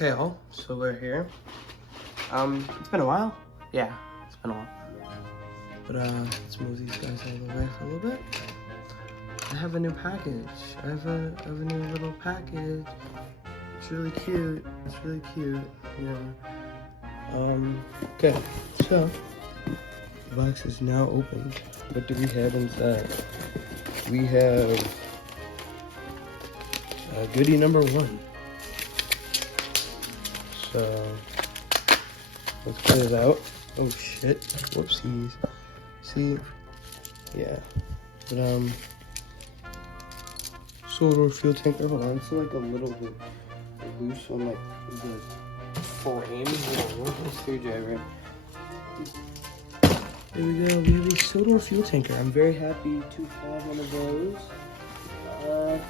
Okay, all, so we're here. It's been a while. Yeah, it's been a while. But let's move these guys out of the way for a little bit. I have a new package. I have a new little package. It's really cute. It's really cute. Yeah. Okay, so the box is now opened. What do we have inside? We have goodie number 1. So let's get it out. Oh shit! Whoopsies. See? Yeah. But solar fuel tanker. Hold on, it's like a little bit loose on like the frame. Where's the screwdriver? There we go. We have a solar fuel tanker. I'm very happy to have one of those. Oh,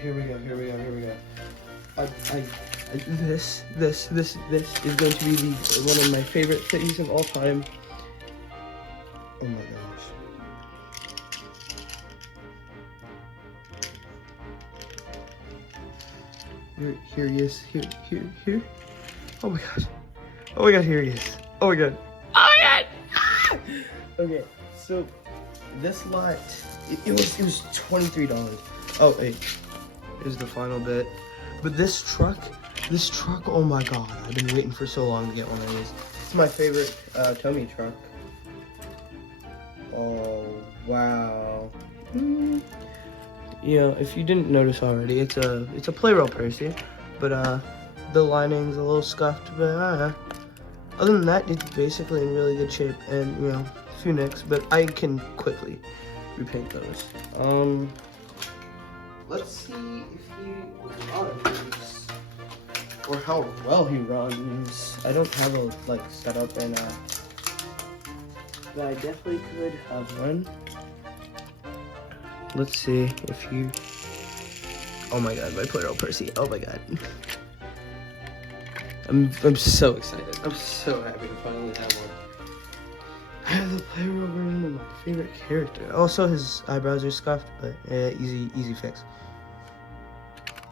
here we go. This is going to be one of my favorite things of all time. Oh my gosh. Here he is. Here. Oh my gosh. Oh my god, here he is. Oh my god. Oh my god! Ah! Okay, so this lot, it was $23. Oh wait, here's the final bit. But this truck, oh my god, I've been waiting for so long to get one of these. It's my favorite Tomy truck. Oh, wow. Yeah, if you didn't notice already, it's a Plarail Percy, but the lining's a little scuffed, but other than that, it's basically in really good shape, and you know, a few nicks, but I can quickly repaint those. Let's see if he runs, or how well he runs. I don't have a like setup and but I definitely could have one. Let's see if you. Oh my god, my Plarail Percy. Oh my god. I'm so excited. I'm so happy to finally have one. I have the Plarail version of my favorite character. Also, his eyebrows are scuffed, but easy fix.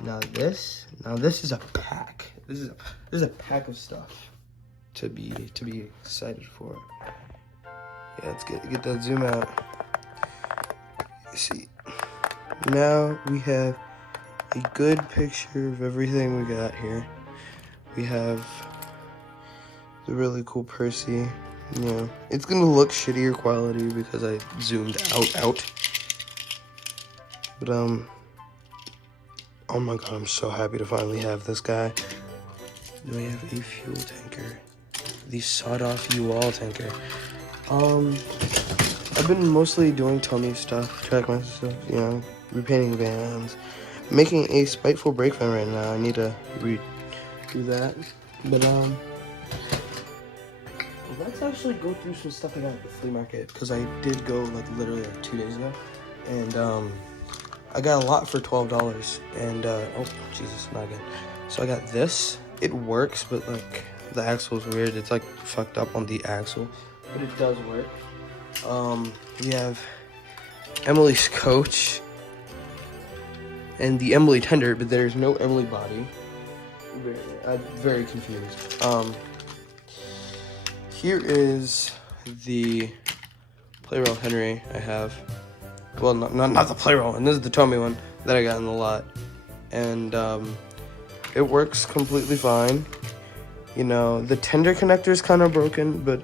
Now this is a pack. This is a pack of stuff to be excited for. Yeah, let's get that zoom out. See, now we have a good picture of everything we got here. We have the really cool Percy. You know, it's gonna look shittier quality because I zoomed out. But oh my god, I'm so happy to finally have this guy. Then we have a fuel tanker, the sawed-off U-Haul tanker. I've been mostly doing Tomy stuff, Trackmaster stuff, you know, repainting vans, making a spiteful brake van right now. I need to redo that, but let's actually go through some stuff I got at the flea market, because I did go like literally like 2 days ago, and I got a lot for $12, and oh Jesus, not again. So I got this. It works, but like the axle is weird. It's like fucked up on the axle, but it does work. We have Emily's coach and the Emily tender, but there's no Emily body. I'm very confused. Here is the Plarail Henry I have. Well, not the Plarail one. This is the Tomy one that I got in the lot, and it works completely fine. You know, the tender connector is kind of broken, but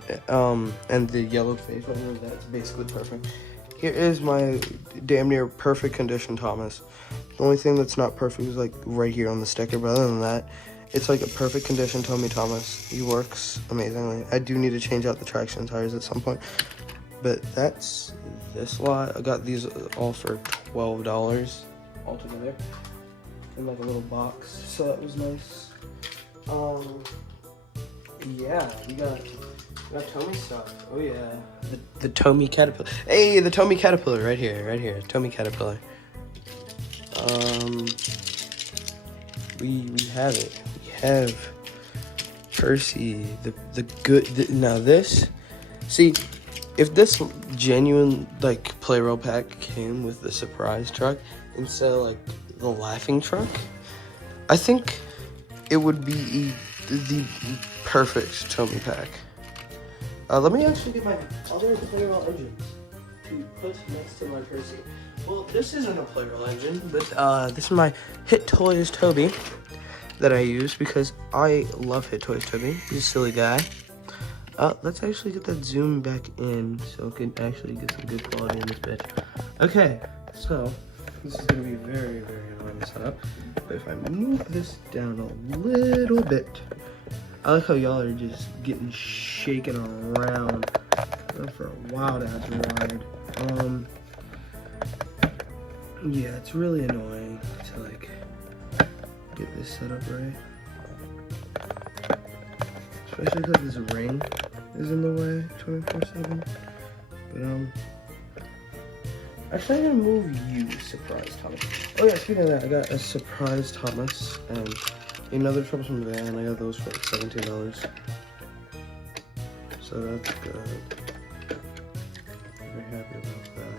and the yellow face over that's basically perfect. Here is my damn near perfect condition Thomas. The only thing that's not perfect is like right here on the sticker, but other than that, it's like a perfect condition Tomy Thomas. He works amazingly. I do need to change out the traction tires at some point, but that's this lot. I got these all for $12 altogether in like a little box, so that was nice. Yeah, we got Tomy stuff. Oh yeah, the TomyCaterpillar. Hey, the TomyCaterpillar right here, TomyCaterpillar. We have it. We have Percy, the good. Now this, see, if this genuine like Plarail pack came with the surprise truck instead of like the laughing truck, I think it would be the perfect Tomy pack. Let me actually get my other Plarail engines to put next to my Percy. Well, this isn't a Plarail engine, but this is my Hit Toys Toby that I use because I love Hit Toys Toby. He's a silly guy. Let's actually get that zoom back in so it can actually get some good quality in this bitch. Okay, so this is gonna be very, very annoying to set up. But if I move this down a little bit, I like how y'all are just getting shaken around for a wild ass ride. Yeah, it's really annoying to like get this set up right. Especially because this ring is in the way 24/7. But actually I'm gonna move you, Surprise Thomas. Oh yeah, speaking of that, I got a Surprise Thomas and another troublesome van. I got those for like $17. So that's good. Very happy about that.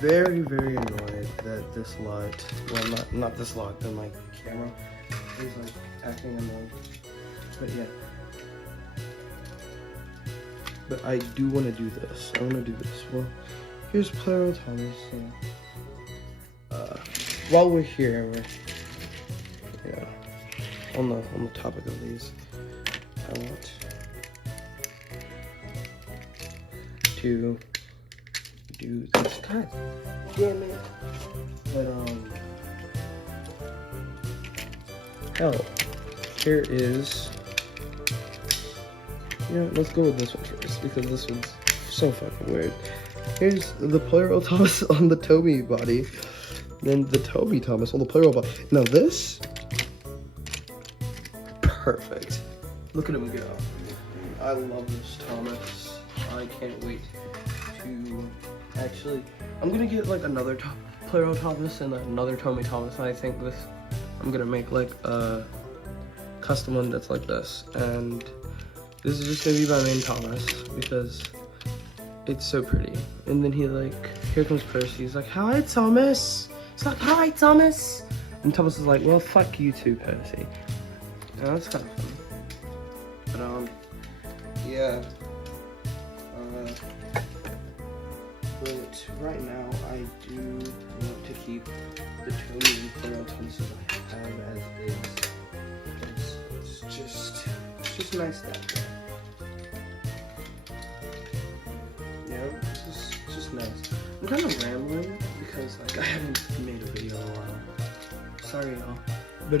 Very, very annoyed that this light, well not this light, but my camera is like acting annoying. But yeah. But I do want to do this. I want to do this. Well, here's Plarail Thomas. So, while we're here, on the topic of these, I want to do this. God damn it! But hell, here is. Let's go with this one first because this one's so fucking weird. Here's the Plarail Thomas on the Tomy body, then the Tomy Thomas on the Plarail body. Now this, perfect. Look at him go. I love this Thomas. I can't wait to actually. I'm gonna get like another Plarail Thomas and another Tomy Thomas. And I think I'm gonna make like a custom one that's like this, and this is just gonna be my main Thomas because it's so pretty. And then here comes Percy. He's like, "Hi, Thomas." It's like, "Hi, Thomas." And Thomas is like, "Well, fuck you too, Percy." Yeah, that's kind of fun. But yeah. But right now, I do want to keep the Tomy and Plarail Thomas I have as is. It's just nice that way. It's just nice. I'm kind of rambling because like I haven't made a video in a while. Sorry y'all. But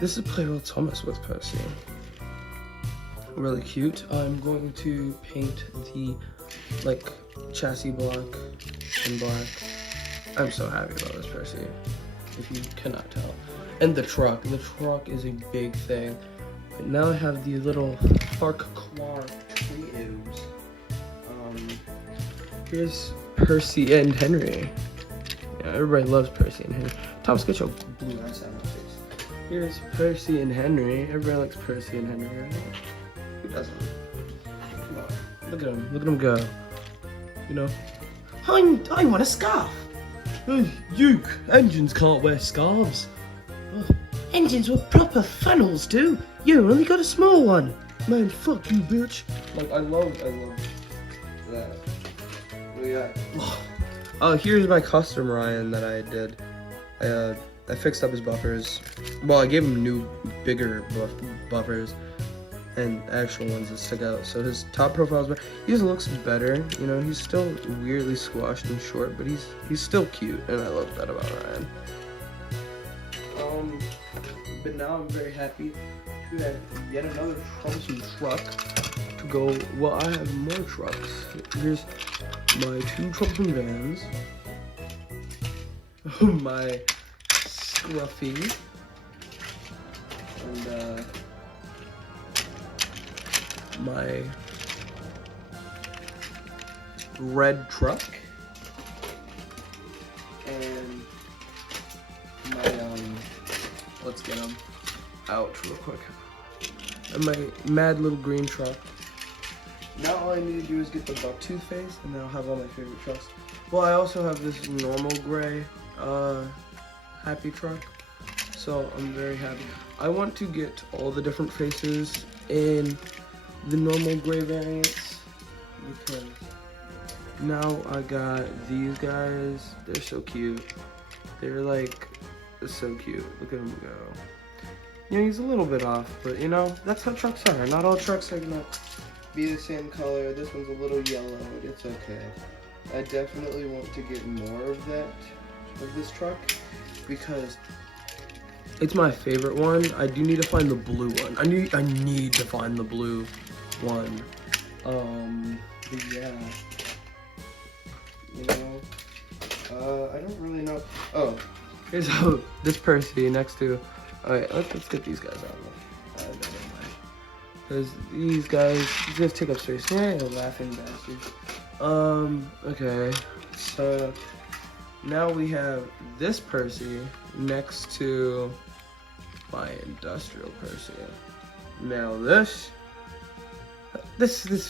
this is Plarail Thomas with Percy. Really cute. I'm going to paint the chassis block in black. I'm so happy about this Percy, if you cannot tell. And the truck. The truck is a big thing. But now I have the little Farquhar trios. Here's Percy and Henry. Yeah, everybody loves Percy and Henry. Thomas, get your blue eyes out of my face. Here's Percy and Henry. Everybody likes Percy and Henry, right? Who doesn't? Come on. Look at him. Look at him go. I want a scarf. You engines can't wear scarves. Engines with proper funnels do. You only got a small one. Man, fuck you, bitch. Like, I love that. Yeah. Here's my custom Ryan that I did. I fixed up his buffers. Well, I gave him new, bigger buffers and actual ones that stick out. So his top profile is better. He just looks better. He's still weirdly squashed and short, but he's still cute, and I love that about Ryan. But now I'm very happy to have yet another troublesome truck to go. Well, I have more trucks. Here's my two troublesome vans. My Scruffy. And my red truck. And my let's get them out real quick. And my mad little green truck. Now all I need to do is get the buck tooth face, and then I'll have all my favorite trucks. Well, I also have this normal gray happy truck, so I'm very happy. I want to get all the different faces in the normal gray variants because now I got these guys. They're so cute. They're like so cute. Look at him go. You know, he's a little bit off, but you know, that's how trucks are. Not all trucks are gonna be the same color. This one's a little yellowed. It's okay. I definitely want to get more of this truck, because it's my favorite one. I do need to find the blue one. I need to find the blue one. But yeah. You know, I don't really know. Oh, here's this Percy next to. Alright, let's get these guys out of the way. Because these guys just take up space. Yeah, laughing bastards. Okay. So now we have this Percy next to my industrial Percy. Now this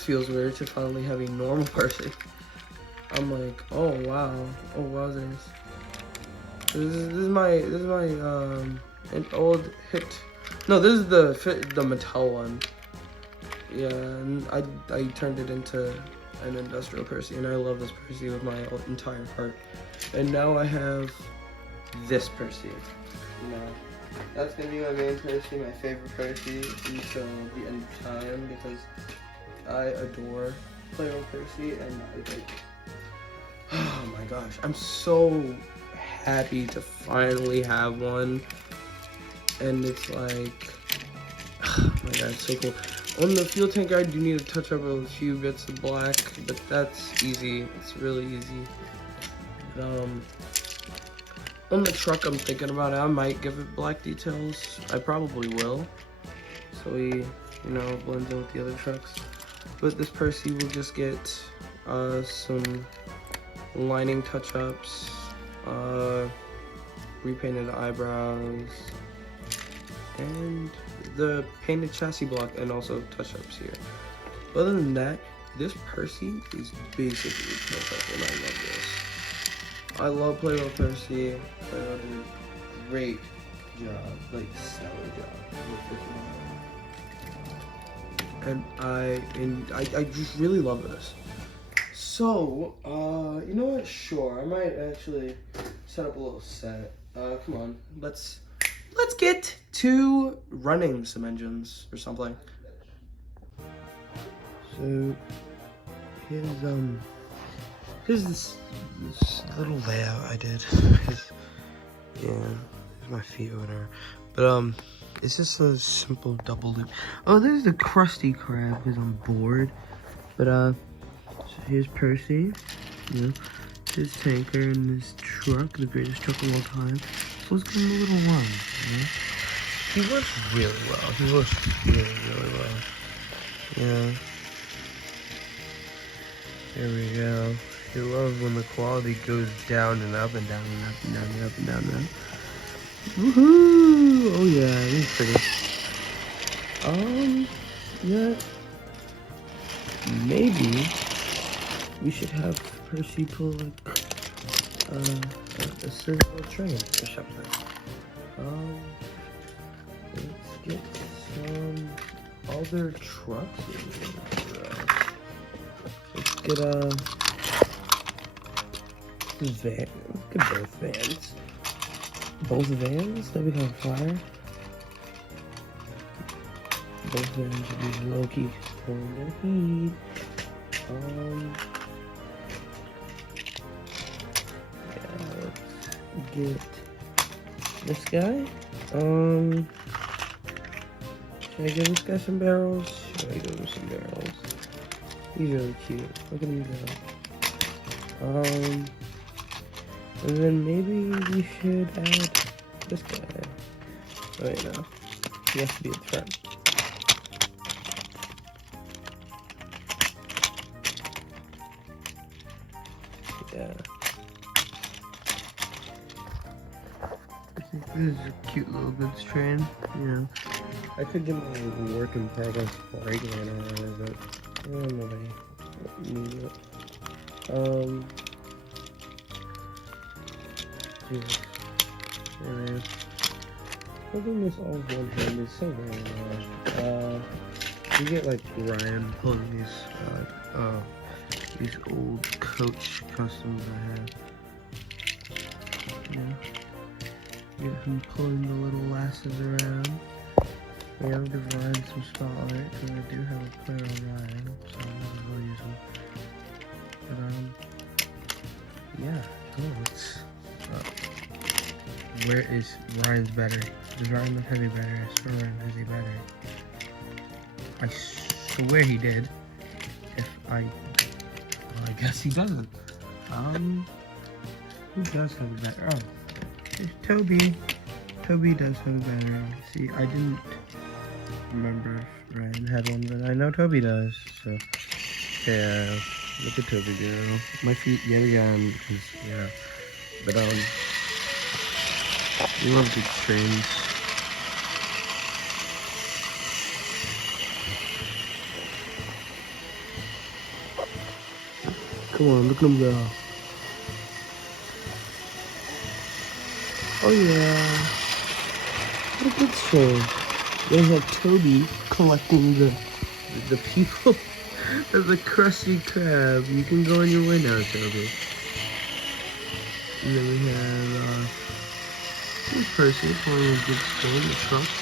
feels weird to finally have a normal Percy. I'm like, oh wow, oh wowzers. This is my an old hit. No, this is the Mattel one. Yeah, and I turned it into an industrial Percy, and I love this Percy with my entire heart. And now I have this Percy. You know, that's gonna be my main Percy, my favorite Percy until the end of time, because I adore Plarail Percy, and I like. Oh my gosh, I'm so happy to finally have one. And it's like, oh my god, it's so cool. On the fuel tank, I do need to touch up a few bits of black, but that's easy. It's really easy. But, on the truck, I'm thinking about it. I might give it black details. I probably will. So he, you know, blends in with the other trucks. But this Percy will just get some lining touch-ups, repainted eyebrows, and the painted chassis block, and also touch-ups here. But other than that, this Percy is basically perfect, and I love this. I love Plarail Percy. Plarail did a great job, like stellar job with this one. And I just really love this. So, you know what? Sure, I might actually set up a little set. Come on, let's get to running some engines or something. So here's this little layout I did. Yeah, here's my feet or whatever. But it's just a simple double loop. Oh, there's the Krusty Krab who's on board. But so here's Percy, you know, his tanker and his truck, the greatest truck of all time. So let's give him a little run, you know? He works really well. He works really well. Yeah. There we go. You love when the quality goes down and up and down and up and down and up and down and up. Woohoo! Oh yeah, he's pretty. Yeah. Maybe we should have Percy pull like a circular train or something. Let's get some other trucks in here. Let's get a van. Let's get both vans. Both vans? That'd be kind of fire. Both vans would be low-key pulling their heat. Yeah, let's get this guy. Should I give this guy some barrels? Should I give him some barrels? He's really cute. Look at him go. And then maybe we should add this guy. Wait, no. He has to be a threat. Yeah. This is a cute little goods train, you know. I could get my work in progress brake line on it, but nobody needs it. Jesus. Anyways, holding this all with one hand is so very annoying. You get like Ryan pulling these old coach customs I have. Yeah. Get him pulling the little lasses around. Yeah, I'll give Ryan some spotlight because I do have a player on Ryan, so I'll use him. But yeah, let's. Where is Ryan's battery? Does Ryan have heavy battery? I swear Ryan has heavy battery. I swear he did. Well, I guess he doesn't. Who does have a battery? Oh, there's Toby. Toby does have a battery. See, I didn't remember if Ryan had one, but I know Toby does. So, yeah, look at Toby go. My feet yet again, because, yeah. But, we love the trains. Come on, look at him go. Oh yeah. What a good show. They have Toby collecting the people of the Krusty Krab. You can go on your way now, Toby. And then we have Percy pulling a good spin, the trucks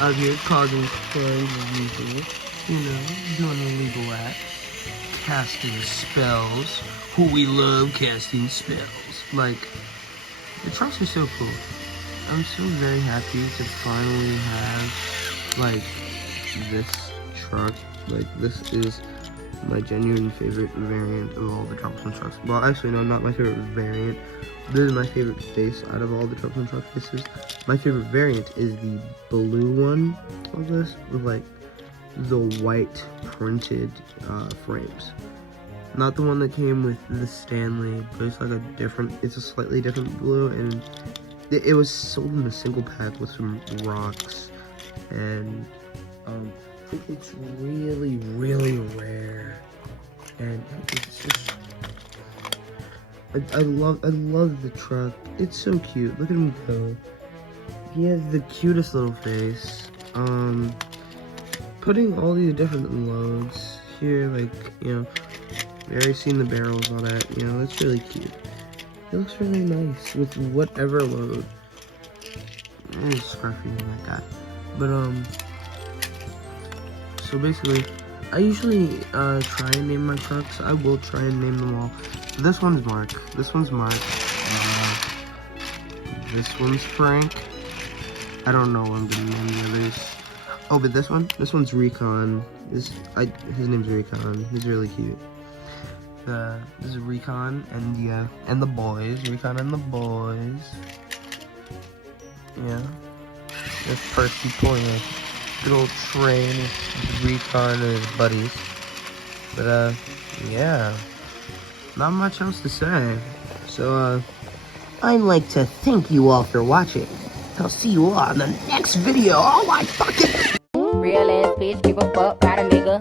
out here causing crimes as usual. You know, doing illegal acts. Casting spells. Who we love casting spells. Like, the trucks are so cool. I'm so very happy to finally have, like, this truck. Like, this is my genuine favorite variant of all the trucks and trucks. Well, actually, no, not my favorite variant. This is my favorite face out of all the trucks and truck faces. My favorite variant is the blue one of this, with, like, the white printed frames. Not the one that came with the Stanley, but it's like it's a slightly different blue, and it was sold in a single pack with some rocks, and I think it's really, really rare, and it's just, I love the truck. It's so cute. Look at him go. He has the cutest little face. Putting all these different loads here, like, you know, we already seen the barrels, all that, you know, that's really cute. It looks really nice with whatever load. There's Scruffy and that guy. But, so basically, I usually, try and name my trucks. I will try and name them all. This one's Mark. This one's Mark. This one's Frank. I don't know what I'm gonna name the others. Oh, but this one's Recon. His name's Recon. He's really cute. This is Recon and the boys. Recon and the boys. Yeah. There's Percy pulling a good old train with Recon and his buddies. But yeah. Not much else to say. So I'd like to thank you all for watching. I'll see you all in the next video. Oh my fucking real ass bitch, give a fuck, got a nigga.